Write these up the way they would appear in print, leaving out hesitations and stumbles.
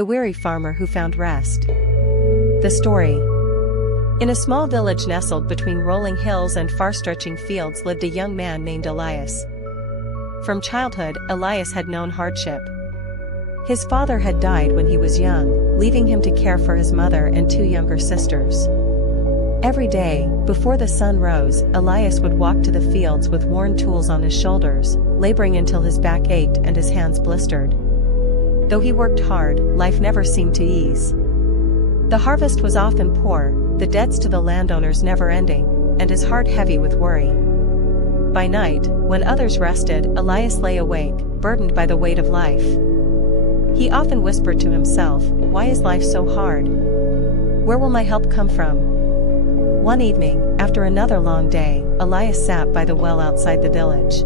The weary farmer who found rest. The story. In a small village nestled between rolling hills and far-stretching fields lived a young man named Elias. From childhood, Elias had known hardship. His father had died when he was young, leaving him to care for his mother and two younger sisters. Every day, before the sun rose, Elias would walk to the fields with worn tools on his shoulders, laboring until his back ached and his hands blistered. Though he worked hard, life never seemed to ease. The harvest was often poor, the debts to the landowners never ending, and his heart heavy with worry. By night, when others rested, Elias lay awake, burdened by the weight of life. He often whispered to himself, "Why is life so hard? Where will my help come from?" One evening, after another long day, Elias sat by the well outside the village.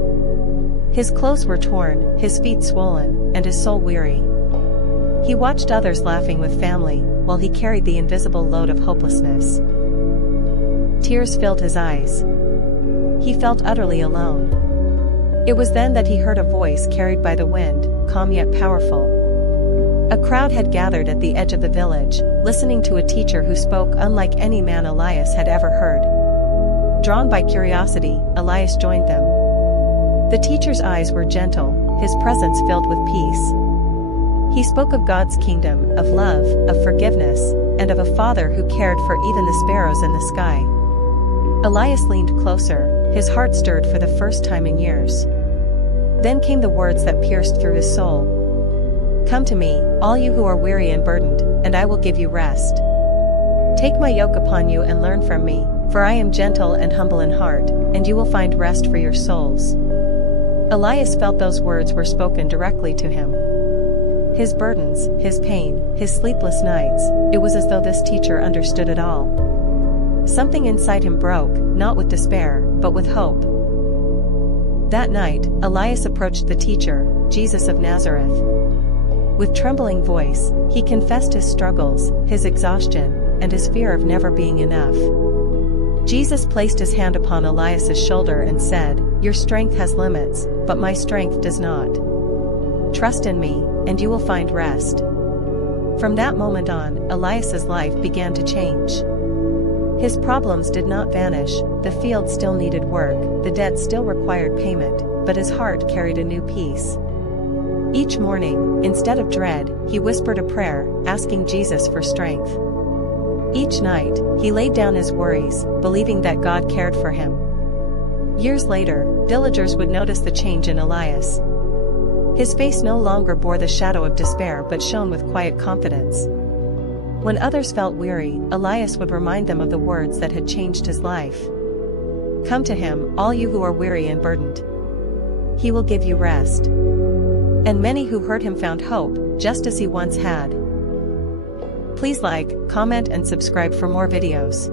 His clothes were torn, his feet swollen, and his soul weary. He watched others laughing with family, while he carried the invisible load of hopelessness. Tears filled his eyes. He felt utterly alone. It was then that he heard a voice carried by the wind, calm yet powerful. A crowd had gathered at the edge of the village, listening to a teacher who spoke unlike any man Elias had ever heard. Drawn by curiosity, Elias joined them. The teacher's eyes were gentle, his presence filled with peace. He spoke of God's kingdom, of love, of forgiveness, and of a Father who cared for even the sparrows in the sky. Elias leaned closer, his heart stirred for the first time in years. Then came the words that pierced through his soul. "Come to me, all you who are weary and burdened, and I will give you rest. Take my yoke upon you and learn from me, for I am gentle and humble in heart, and you will find rest for your souls." Elias felt those words were spoken directly to him. His burdens, his pain, his sleepless nights, it was as though this teacher understood it all. Something inside him broke, not with despair, but with hope. That night, Elias approached the teacher, Jesus of Nazareth. With trembling voice, he confessed his struggles, his exhaustion, and his fear of never being enough. Jesus placed his hand upon Elias's shoulder and said, "Your strength has limits, but my strength does not. Trust in me, and you will find rest." From that moment on, Elias's life began to change. His problems did not vanish, the field still needed work, the debt still required payment, but his heart carried a new peace. Each morning, instead of dread, he whispered a prayer, asking Jesus for strength. Each night, he laid down his worries, believing that God cared for him. Years later, villagers would notice the change in Elias. His face no longer bore the shadow of despair but shone with quiet confidence. When others felt weary, Elias would remind them of the words that had changed his life. "Come to him, all you who are weary and burdened. He will give you rest." And many who heard him found hope, just as he once had. Please like, comment and subscribe for more videos.